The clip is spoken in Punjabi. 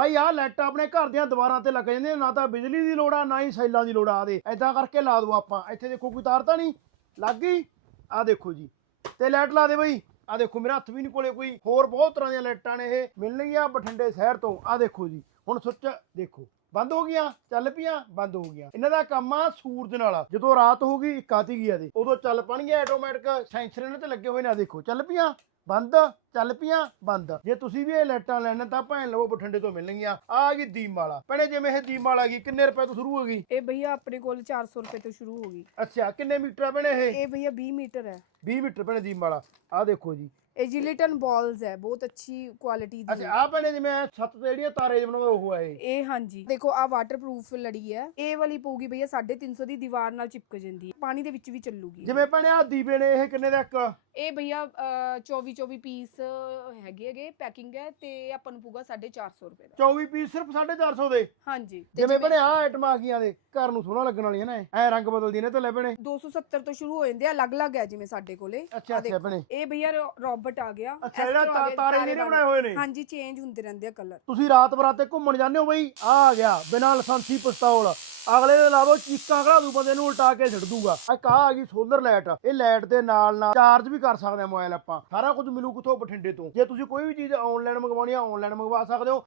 ਬਾਈ, ਆਹ ਲਾਈਟਾਂ ਆਪਣੇ ਘਰ ਦੀਆਂ ਦੀਵਾਰਾਂ ਤੇ ਲੱਗ ਜਾਂਦੀਆਂ, ਨਾ ਤਾਂ ਬਿਜਲੀ ਦੀ ਲੋੜ ਆ, ਨਾ ਹੀ ਸੈਲਾਂ ਦੀ ਲੋੜ ਆ ਦੇ ਐਦਾਂ ਕਰਕੇ ਲਾ ਦੋ ਆਪਾਂ। ਇੱਥੇ ਦੇਖੋ, ਕੋਈ ਤਾਰ ਤਾਂ ਨਹੀਂ, ਲੱਗ ਗਈ? ਆਹ ਦੇਖੋ ਜੀ, ਤੇ ਲਾਈਟ ਲਾ ਦੇ ਬਾਈ। ਆਹ ਦੇਖੋ, ਮੇਰਾ ਹੱਥ ਵੀ ਨਹੀਂ ਕੋਲੇ ਕੋਈ ਹੋਰ ਬਹੁਤ ਤਰ੍ਹਾਂ ਦੀਆਂ ਲਾਈਟਾਂ ਨੇ ਇਹ, ਮਿਲਣਗੀਆਂ ਬਠਿੰਡੇ ਸ਼ਹਿਰ ਤੋਂ। ਆਹ ਦੇਖੋ ਜੀ, ਹੁਣ ਸੁੱਚ, ਦੇਖੋ, ਬੰਦ ਹੋ ਗਈਆਂ, ਚੱਲ ਪਈਆਂ, ਬੰਦ ਹੋ ਗਈਆਂ। ਇਹਨਾਂ ਦਾ ਕੰਮ ਆ ਸੂਰਜ ਨਾਲ। ਜਦੋਂ ਰਾਤ ਹੋ ਗਈ ਇਕਾਤੀ ਗਿਆ ਦੇ। ਉਦੋਂ ਚੱਲ ਪਣਗੀਆਂ ਆਟੋਮੈਟਿਕ ਸੈਂਸਰ ਇਹਨਾਂ ਤੇ ਲੱਗੇ ਹੋਏ ਨੇ, ਆਹ ਦੇਖੋ, ਚੱਲ ਪਈਆਂ। ਬੰਦ ਚੱਲ ਪਈਆਂ ਬੰਦ। ਜੇ ਤੁਸੀਂ ਵੀ ਇਹ ਲਾਈਟਾਂ ਲੈਣਾ ਤਾਂ ਭੈਣ ਲਵੋ ਬਠਿੰਡੇ ਤੋਂ ਮਿਲਣਗੀਆਂ। ਆ ਗਈ ਦੀਪਮਾਲਾ। ਭੈਣੇ ਜਿਵੇਂ ਇਹ ਦੀਪਮਾਲਾ ਗਈ ਕਿੰਨੇ ਰੁਪਏ ਤੋਂ ਸ਼ੁਰੂ ਹੋ ਗਈ? ਇਹ ਭਈਆ ਆਪਣੇ ਕੋਲ 400 ਰੁਪਏ ਤੋਂ ਸ਼ੁਰੂ ਹੋ ਗਈ। ਅੱਛਾ ਕਿੰਨੇ ਮੀਟਰ ਆ ਭੈਣੇ ਇਹ? ਇਹ ਭਈਆ 20 ਮੀਟਰ ਹੈ। 20 ਮੀਟਰ ਭੈਣੇ ਦੀਪਮਾਲਾ। ਆ ਦੇਖੋ ਜੀ। ਇਹ ਜਿਲੀਟਨ ਬਾਲਸ ਹੈ ਬਹੁਤ ਅੱਛੀ ਕੁਆਲਿਟੀ ਦੀ। ਅੱਛਾ ਹੈ। ਆ ਭੈਣੇ ਜਿਵੇਂ ਛੱਤ ਤੇ ਜਿਹੜੀਆਂ ਤਾਰੇ ਬਣਾਉਂਦੇ ਉਹ ਆ ਇਹ। ਇਹ ਹਾਂਜੀ। ਦੇਖੋ ਆ ਵਾਟਰਪ੍ਰੂਫ ਲੜੀ ਹੈ। ਇਹ ਵਾਲੀ ਪਊਗੀ ਭਈਆ 350 ਦੀ ਦੀਵਾਰ ਨਾਲ ਚਿਪਕ ਜਾਂਦੀ ਹੈ। ਪਾਣੀ ਦੇ ਵਿੱਚ ਵੀ ਚੱਲੂਗੀ। ਜਿਵੇਂ ਭੈਣੇ ਆ ਦੀਵੇ ਨੇ ਇਹ ਕਿੰਨੇ ਦਾ ਇੱਕ? ਇਹ ਭਈਆ 24 24 ਪੀਸ ਹੈਗੇ ਹੈਗੇ ਪੈਕਿੰਗ ਹੈ ਤੇ ਆਪਾਂ ਨੂੰ ਪਊਗਾ 450 ਰੁਪਏ ਦਾ। 24 ਪੀਸ ਸਿਰਫ 450 ਦੇ? ਹਾਂਜੀ। ਤੇ ਜਿਵੇਂ ਆ ਆਈਟਮ ਆ ਗਈਆਂ ਦੇ ਘਰ ਨੂੰ ਸੋਹਣਾ ਲੱਗਣ ਵਾਲੀਆਂ ਨੇ ਐ ਰੰਗ ਬਦਲਦੀਆਂ ਨੇ ਤੇ ਲੈ ਭੈਣੇ 270 ਤੋਂ ਸ਼ੁਰੂ ਹੋ ਜਾਂਦੇ ਆ ਅਲੱਗ-ਅਲੱਗ ਹੈ ਜਿਵੇਂ ਸਾਡੇ ਕੋਲੇ। ਅੱਛਾ ਅੱਛਾ ਇਹ ਭਈਆ ਰੋਬਟ ਆ ਗਿਆ। ਅੱਛਾ ਜਿਹੜਾ ਤਾਰੇ ਜਿਹੜੇ। ਬਣਾਏ ਹੋਏ ਨੇ। ਹਾਂਜੀ ਚੇਂਜ ਹੁੰਦੇ ਰਹਿੰਦੇ ਆ ਕਲਰ ਤੁਸੀਂ ਰਾਤ ਬਰਾਤੇ ਘੁੰਮਣ ਜਾਂਦੇ ਹੋ ਬਈ? ਆ ਆ ਗਿਆ ਬਿਨਾਂ ਲਾਇਸੈਂਸੀ ਪਿਸਤੌਲ। ਅਗਲੇ ਦੇ ਇਲਾਵਾ ਚੀਕਾਂ ਖੜਾ ਦੂ, ਬੰਦੇ ਨੂੰ ਉਲਟਾ ਕੇ ਛੱਡ ਦੂਗਾ। ਇੱਕ ਆ ਆ ਗਈ ਸੋਲਰ ਲਾਈਟ ਇਹ ਲਾਈਟ ਦੇ ਨਾਲ ਨਾਲ ਚਾਰਜ ਵੀ ਕਰ ਸਕਦੇ ਆ ਮੋਬਾਈਲ ਆਪਾਂ। ਸਾਰਾ ਕੁਝ ਮਿਲੂ ਕਿਥੋਂ ਬਠਿੰਡੇ ਤੋਂ? ਜੇ ਤੁਸੀਂ ਕੋਈ ਵੀ ਚੀਜ਼ ਆਨਲਾਈਨ ਮੰਗਵਾਉਣੀ ਆ ਆਨਲਾਈਨ ਮੰਗਵਾ ਸਕਦੇ ਹੋ।